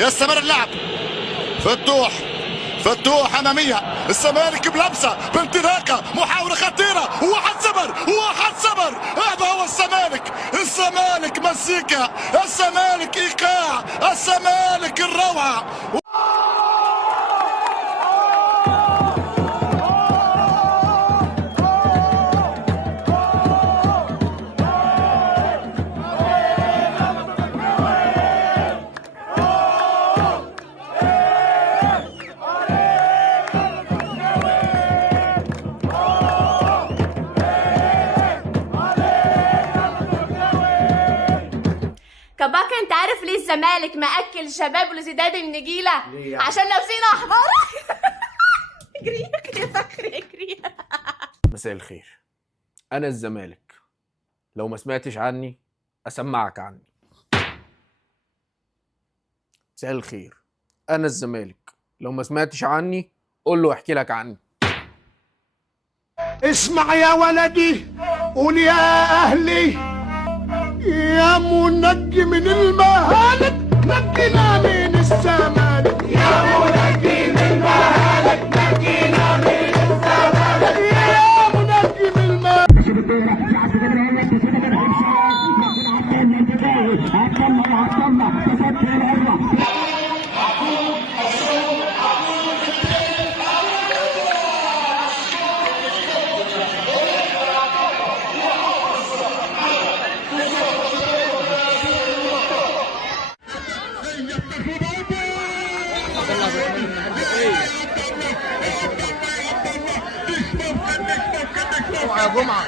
يستمر اللعب. فتوح اماميه، الزمالك بلمسه بانطلاقه، محاوله خطيره، واحد صبر. هذا هو الزمالك مزيكا، الزمالك ايقاع، الزمالك الروعه. كباكا، انت عارف ليه الزمالك مأكل شباب ولزيداد النجيلة؟ ليه يعني؟ عشان لابسين احمر. اجري يا فخري اجري. مساء الخير، انا الزمالك، لو ما سمعتش عني اسمعك عني. مساء الخير، انا الزمالك، لو ما سمعتش عني قول له احكي لك عني. اسمع يا ولدي، قول يا اهلي، يا منجي من المهالك نجينا من الزمالك، يا منجي من المهالك نجينا من الزمالك، يا منجي من جمعة